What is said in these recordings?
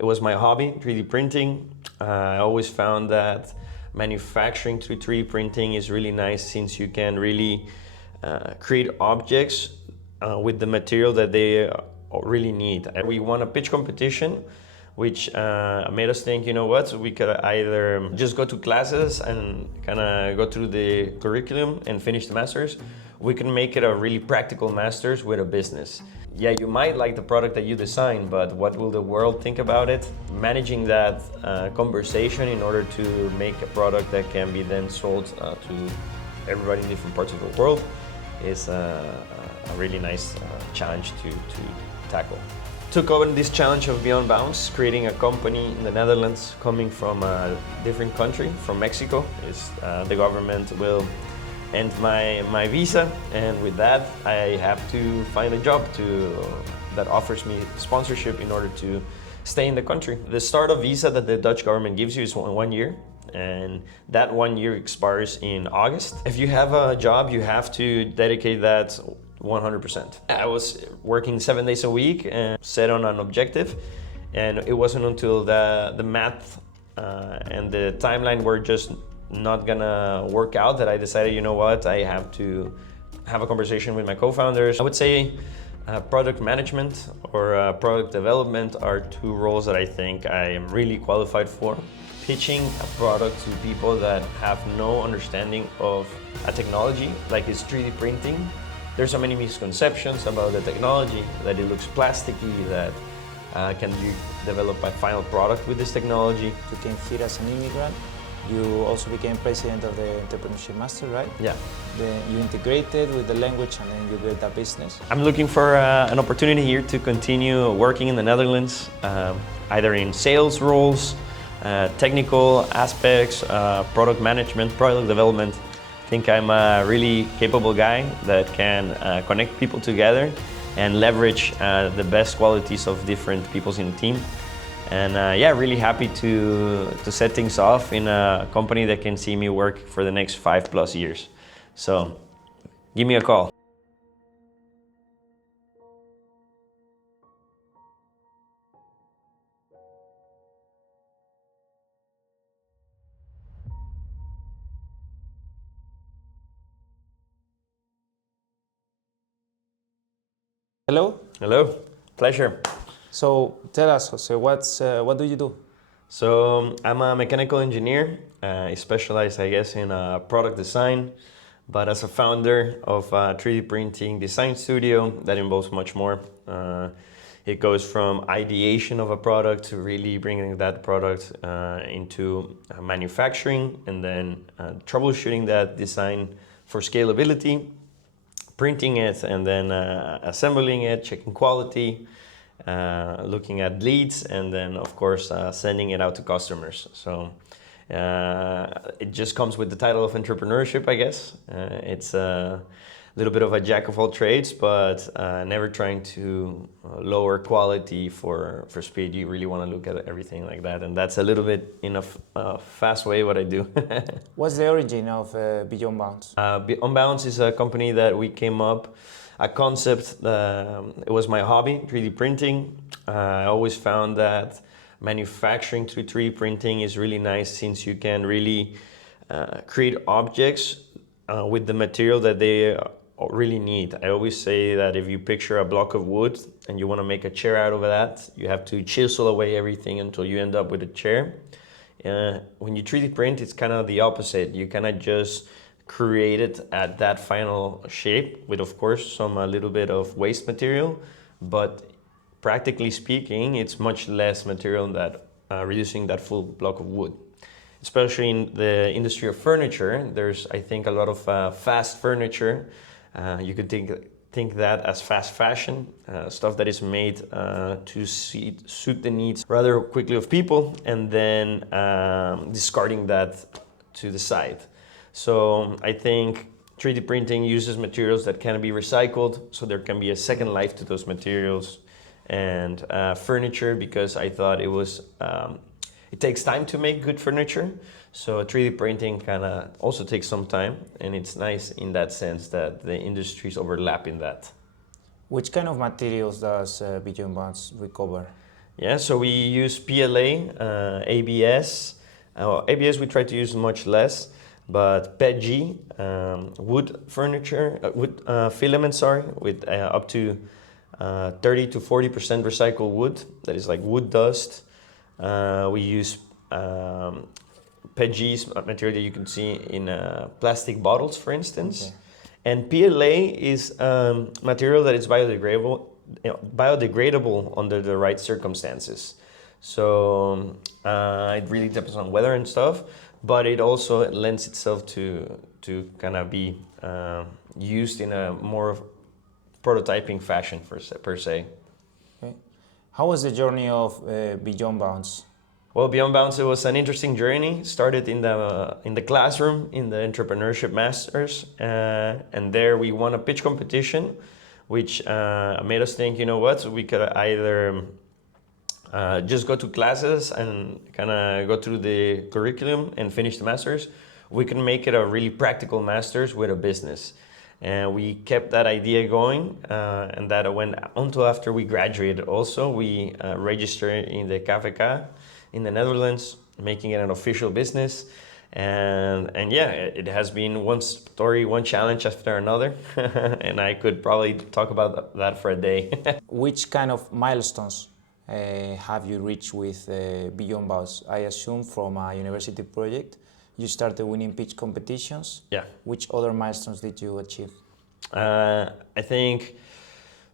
It was my hobby, 3D printing. I always found that manufacturing through 3D printing is really nice since you can really create objects with the material that they really need. And we won a pitch competition, which made us think, you know what, we could either just go to classes and kind of go through the curriculum and finish the masters. We can make it a really practical masters with a business. Yeah, you might like the product that you design, but what will the world think about it? Managing that conversation in order to make a product that can be then sold to everybody in different parts of the world is a really nice challenge to tackle. Took over this challenge of Beyond Bounds, creating a company in the Netherlands coming from a different country, from Mexico. The government will end my visa, and with that I have to find a job that offers me sponsorship in order to stay in the country. The startup visa that the Dutch government gives you is 1 year, and that 1 year expires in August. If you have a job, you have to dedicate that 100%. I was working 7 days a week and set on an objective, and it wasn't until the math and the timeline were just not gonna work out that I decided, you know what, I have to have a conversation with my co-founders. I would say product management or product development are two roles that I think I am really qualified for. Pitching a product to people that have no understanding of a technology like it's 3D printing. There's so many misconceptions about the technology, that it looks plasticky, that can be developed by final product with this technology. You came here as an immigrant. You also became president of the Entrepreneurship Master, right? Yeah. Then you integrated with the language and then you built a business. I'm looking for an opportunity here to continue working in the Netherlands, either in sales roles, technical aspects, product management, product development. I think I'm a really capable guy that can connect people together and leverage the best qualities of different people in the team. And yeah, really happy to set things off in a company that can see me work for the next 5+ years. So give me a call. Hello? Hello, pleasure. So tell us, Jose, what do you do? So I'm a mechanical engineer. I specialize, I guess, in product design, but as a founder of a 3D printing design studio, that involves much more. It goes from ideation of a product to really bringing that product into manufacturing, and then troubleshooting that design for scalability, printing it, and then assembling it, checking quality, looking at leads, and then of course sending it out to customers. So it just comes with the title of entrepreneurship, I guess. It's a little bit of a jack of all trades, but never trying to lower quality for speed. You really want to look at everything like that, and that's a little bit in a fast way what I do. What's the origin of Beyond Bounds? Beyond Bounds is a company that we came up, a concept, it was my hobby, 3D printing. I always found that manufacturing through 3D printing is really nice since you can really create objects with the material that they really need. I always say that if you picture a block of wood and you want to make a chair out of that, you have to chisel away everything until you end up with a chair. When you 3D print, it's kind of the opposite. You kind of just create it at that final shape with, of course, a little bit of waste material, but practically speaking, it's much less material than reducing that full block of wood. Especially in the industry of furniture, there's, I think, a lot of fast furniture. You could think that as fast fashion, stuff that is made to suit the needs rather quickly of people, and then discarding that to the side. So I think 3D printing uses materials that can be recycled, so there can be a second life to those materials. And furniture, because I thought it takes time to make good furniture, so 3D printing kind of also takes some time, and it's nice in that sense that the industries overlap in that. Which kind of materials does Beyond Bounds recover? Yeah, so we use PLA, ABS. ABS we try to use much less, but PETG, wood furniture, wood filament, sorry, with up to 30 to 40% recycled wood. That is like wood dust. We use PETG's material that you can see in plastic bottles, for instance. Okay. And PLA is material that is biodegradable, biodegradable under the right circumstances. So it really depends on weather and stuff, but it also lends itself to kind of be used in a more prototyping fashion per se. Okay. How was the journey of Beyond Bounds? Well, Beyond Bounds, it was an interesting journey. Started in the classroom in the Entrepreneurship Masters, and there we won a pitch competition, which made us think, you know what, we could either just go to classes and kind of go through the curriculum and finish the Masters. We can make it a really practical Masters with a business. And we kept that idea going, and that went until after we graduated. Also, we registered in the KVK in the Netherlands, making it an official business. And yeah, it has been one story, one challenge after another. And I could probably talk about that for a day. Which kind of milestones have you reached with Beyond Bounds? I assume from a university project, you started winning pitch competitions. Yeah. Which other milestones did you achieve? I think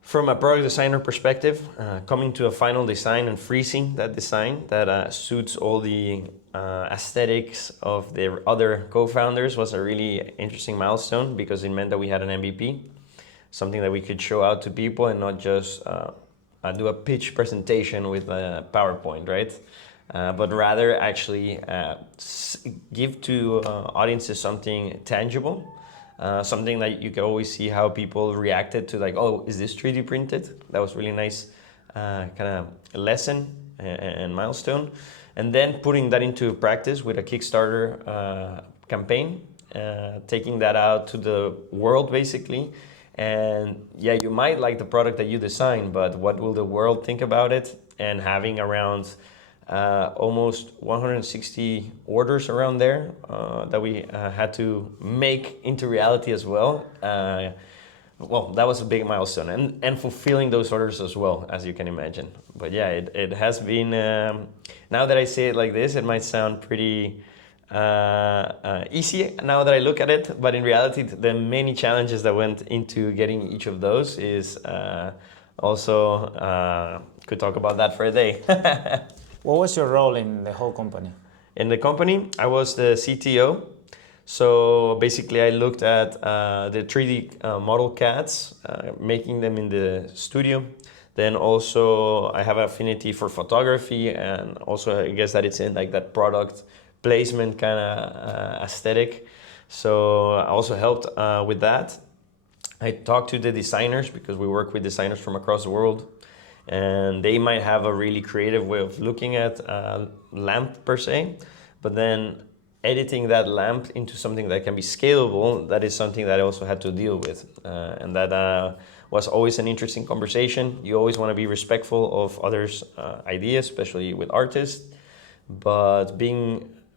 from a product designer perspective, coming to a final design and freezing that design that suits all the aesthetics of the other co-founders was a really interesting milestone, because it meant that we had an MVP, something that we could show out to people and not just do a pitch presentation with a PowerPoint, right? But rather actually give to audiences something tangible, something that you can always see how people reacted to, like, oh, is this 3D printed? That was really nice kind of lesson and milestone. And then putting that into practice with a Kickstarter campaign, taking that out to the world basically. And yeah, you might like the product that you design, but what will the world think about it? And having around almost 160 orders around there that we had to make into reality as well. Well, that was a big milestone, and fulfilling those orders as well, as you can imagine. But yeah, it has been, now that I say it like this, it might sound pretty easy now that I look at it, but in reality, the many challenges that went into getting each of those is also, could talk about that for a day. What was your role in the whole company? In the company, I was the CTO. So basically, I looked at the 3D model CADs, making them in the studio. Then also, I have an affinity for photography, and also I guess that it's in like that product placement kind of aesthetic. So I also helped with that. I talked to the designers, because we work with designers from across the world, and they might have a really creative way of looking at lamp per se, but then editing that lamp into something that can be scalable, that is something that I also had to deal with. And that was always an interesting conversation. You always want to be respectful of others' ideas, especially with artists, but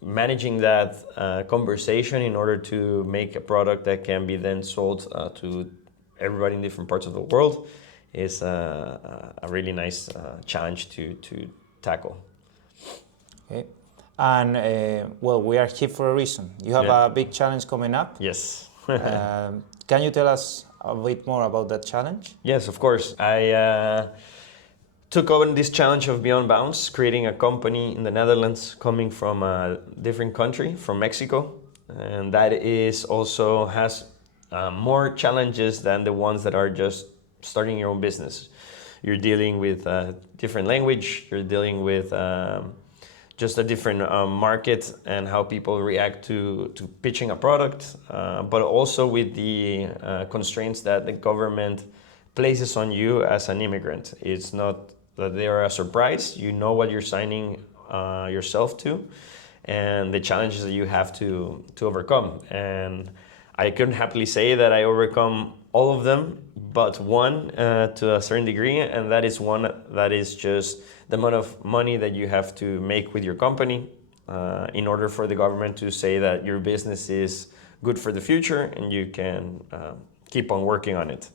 managing that conversation in order to make a product that can be then sold to everybody in different parts of the world is a really nice challenge to tackle. Okay. And well, we are here for a reason. You have a big challenge coming up. Yes. Can you tell us a bit more about that challenge? Yes, of course. I took over this challenge of Beyond Bounds, creating a company in the Netherlands coming from a different country, from Mexico. And that is also has more challenges than the ones that are just starting your own business. You're dealing with a different language, you're dealing with just a different market and how people react to pitching a product, but also with the constraints that the government places on you as an immigrant. It's not that they are a surprise, you know what you're signing yourself to, and the challenges that you have to overcome. And I couldn't happily say that I overcome all of them, but one to a certain degree, and that is one that is just the amount of money that you have to make with your company in order for the government to say that your business is good for the future and you can keep on working on it.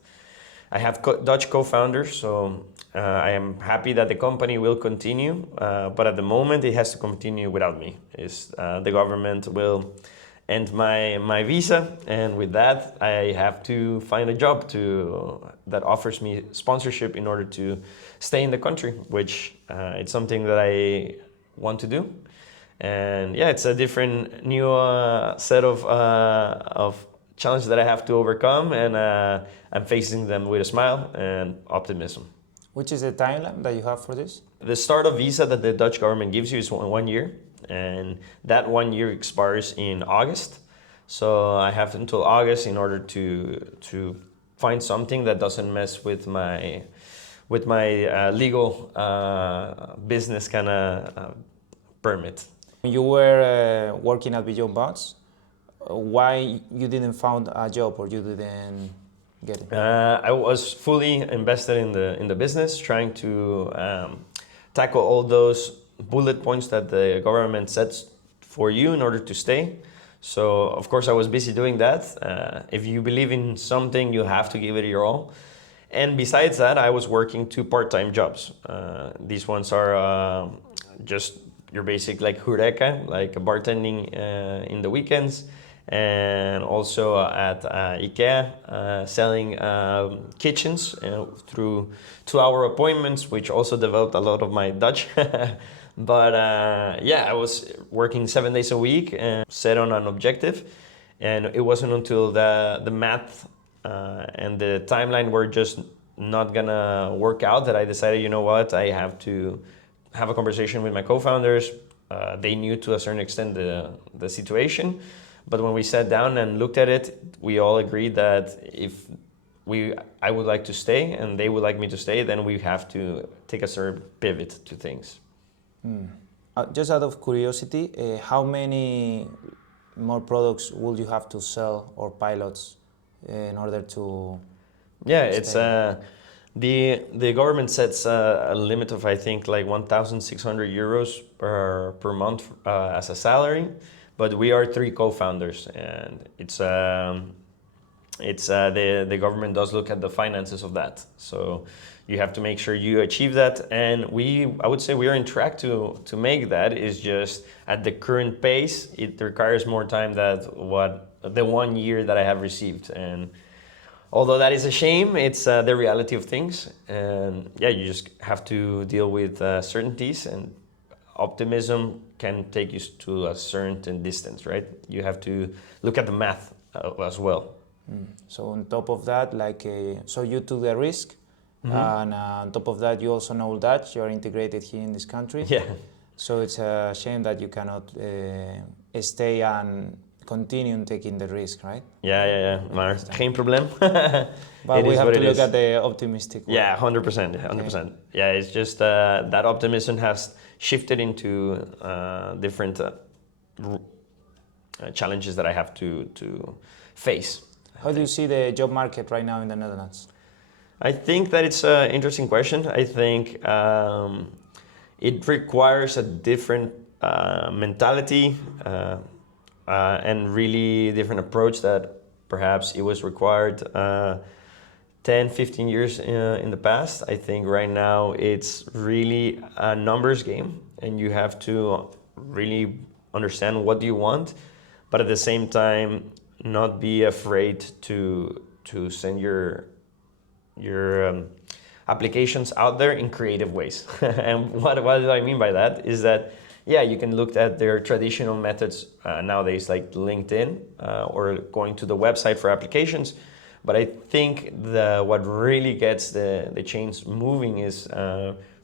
I have Dutch co-founders, so I am happy that the company will continue, but at the moment it has to continue without me. The government will end my visa, and with that I have to find a job that offers me sponsorship in order to stay in the country, which it's something that I want to do. And yeah, it's a different new set of challenges that I have to overcome, and I'm facing them with a smile and optimism. Which is the timeline that you have for this? The start of visa that the Dutch government gives you is 1 year, and that 1 year expires in August. So I have until August in order to find something that doesn't mess with my legal business kind of permit. You were working at Beyond Bounds. Why you didn't found a job or you didn't get it? I was fully invested in the business, trying to tackle all those bullet points that the government sets for you in order to stay. So of course I was busy doing that. If you believe in something, you have to give it your all. And besides that, I was working 2 part-time jobs. These ones are just your basic like Eureka, like bartending in the weekends, and also at IKEA, selling kitchens through 2-hour appointments, which also developed a lot of my Dutch. But yeah, I was working 7 days a week and set on an objective, and it wasn't until the math and the timeline were just not gonna work out that I decided, you know what, I have to have a conversation with my co-founders. They knew to a certain extent the situation, but when we sat down and looked at it, we all agreed that if I would like to stay and they would like me to stay, then we have to take a certain pivot to things. Just out of curiosity, how many more products will you have to sell or pilots in order to? Yeah, it's the government sets a limit of, I think, like 1,600 euros per month as a salary, but we are 3 co-founders, and the government does look at the finances of that. So you have to make sure you achieve that, and I would say we are on track to make that. Is just at the current pace, it requires more time than the 1 year that I have received. And although that is a shame, it's the reality of things. And yeah, you just have to deal with certainties, and optimism can take you to a certain distance, right? You have to look at the math as well. So on top of that, so you took the risk, and on top of that, you also know Dutch. You are integrated here in this country. Yeah. So it's a shame that you cannot stay and continue taking the risk, right? Yeah. Maar geen probleem. But we have to look at the optimistic way. Yeah, 100%. 100%. Yeah, it's just that optimism has shifted into different challenges that I have to face. How do you see the job market right now in the Netherlands? I think that it's an interesting question. I think it requires a different mentality and really different approach that perhaps it was required 10, 15 years in the past. I think right now it's really a numbers game, and you have to really understand what do you want, but at the same time not be afraid to send your applications out there in creative ways. And what do I mean by that is that, yeah, you can look at their traditional methods nowadays, like LinkedIn or going to the website for applications. But I think what really gets the chains moving is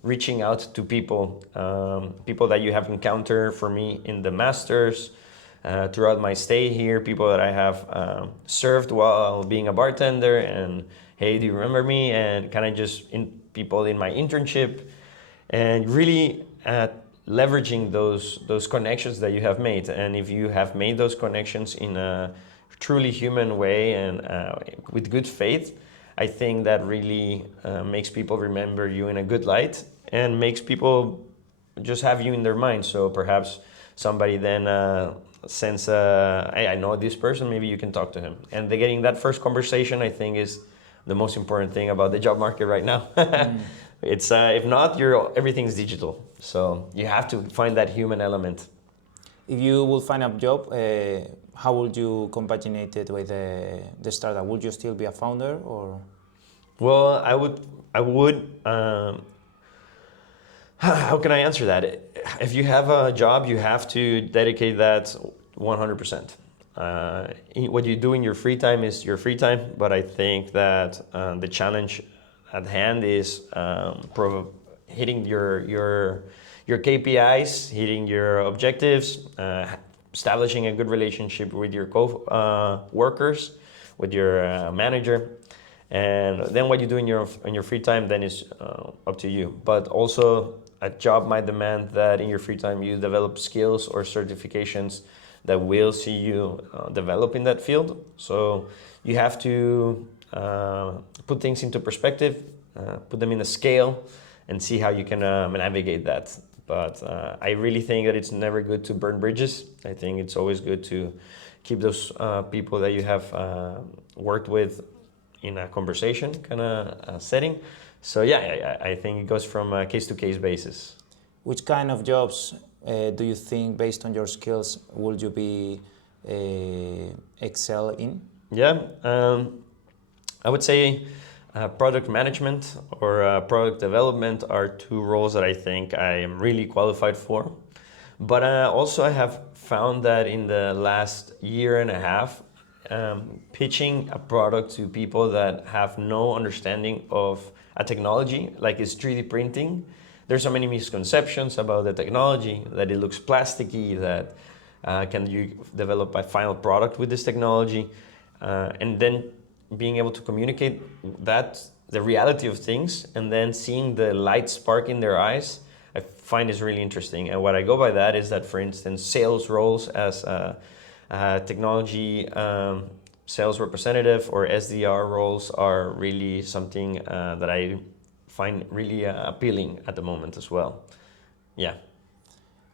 reaching out to people that you have encountered, for me, in the masters, throughout my stay here, people that I have served while being a bartender, and hey, do you remember me? And kind of just people in my internship, and really leveraging those connections that you have made. And if you have made those connections in a truly human way and with good faith, I think that really makes people remember you in a good light. and makes people just have you in their mind. So perhaps somebody then sends, hey, I know this person, maybe you can talk to him. And getting that first conversation, I think, is the most important thing about the job market right now. It's if not, everything's digital. So you have to find that human element. If you will find a job, how would you compaginate it with the startup? Would you still be a founder, or? Well, I would. How can I answer that? If you have a job, you have to dedicate that 100%. What you do in your free time is your free time, but I think that the challenge at hand is hitting your KPIs, hitting your objectives, establishing a good relationship with your workers, with your manager. And then what you do in your free time then is up to you. But also a job might demand that in your free time you develop skills or certifications that will see you develop in that field. So you have to put things into perspective, put them in a scale, and see how you can navigate that. But I really think that it's never good to burn bridges. I think it's always good to keep those people that you have worked with in a conversation kind of setting. So yeah, I think it goes from a case-to-case basis. Which kind of jobs do you think, based on your skills, would you be excel in? Yeah, I would say product management or product development are two roles that I think I am really qualified for. But also I have found that in the last year and a half, pitching a product to people that have no understanding of a technology, like it's 3D printing, there's so many misconceptions about the technology, that it looks plasticky, that can you develop a final product with this technology, and then being able to communicate that, the reality of things, and then seeing the light spark in their eyes, I find is really interesting. And what I go by that is that, for instance, sales roles as technology sales representative or SDR roles are really something that I find really appealing at the moment as well. Yeah.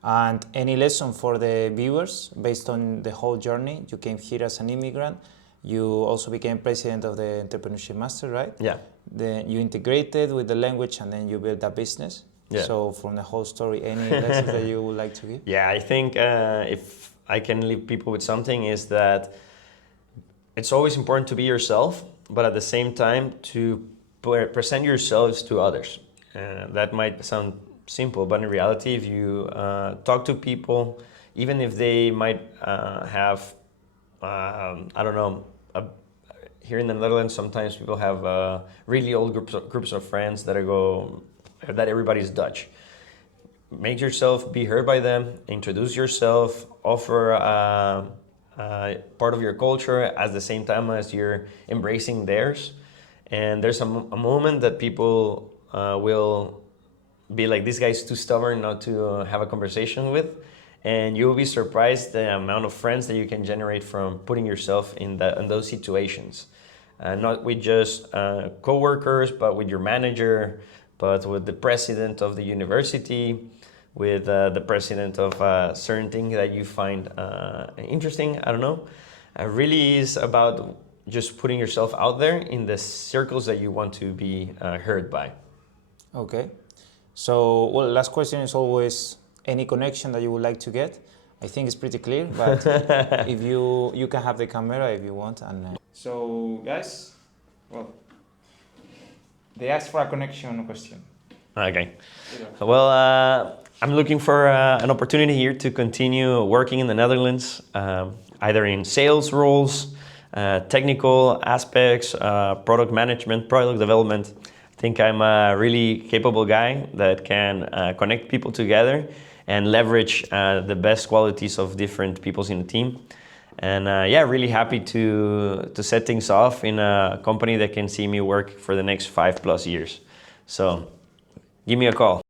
And any lesson for the viewers based on the whole journey? You came here as an immigrant. You also became president of the Entrepreneurship Master, right? Yeah. Then you integrated with the language, and then you built a business. Yeah. So from the whole story, any lessons that you would like to give? Yeah, I think if I can leave people with something, is that it's always important to be yourself, but at the same time to present yourselves to others. That might sound simple, but in reality, if you talk to people, even if they might have, I don't know, here in the Netherlands, sometimes people have really old groups of friends that everybody's Dutch. Make yourself be heard by them, introduce yourself, offer part of your culture at the same time as you're embracing theirs. And there's a moment that people will be like, this guy's too stubborn not to have a conversation with. And you'll be surprised the amount of friends that you can generate from putting yourself in those situations. Not with just co-workers, but with your manager, but with the president of the university, with the president of a certain thing that you find interesting, I don't know. Really is about just putting yourself out there in the circles that you want to be heard by. Okay. So, well, last question is always any connection that you would like to get. I think it's pretty clear, but if you can have the camera if you want. And so, guys, well, they asked for a connection question. Okay. Well, I'm looking for an opportunity here to continue working in the Netherlands, either in sales roles, technical aspects, product management, product development. I think I'm a really capable guy that can connect people together and leverage the best qualities of different people in the team. And yeah, really happy to set things off in a company that can see me work for the next 5+ years. So give me a call.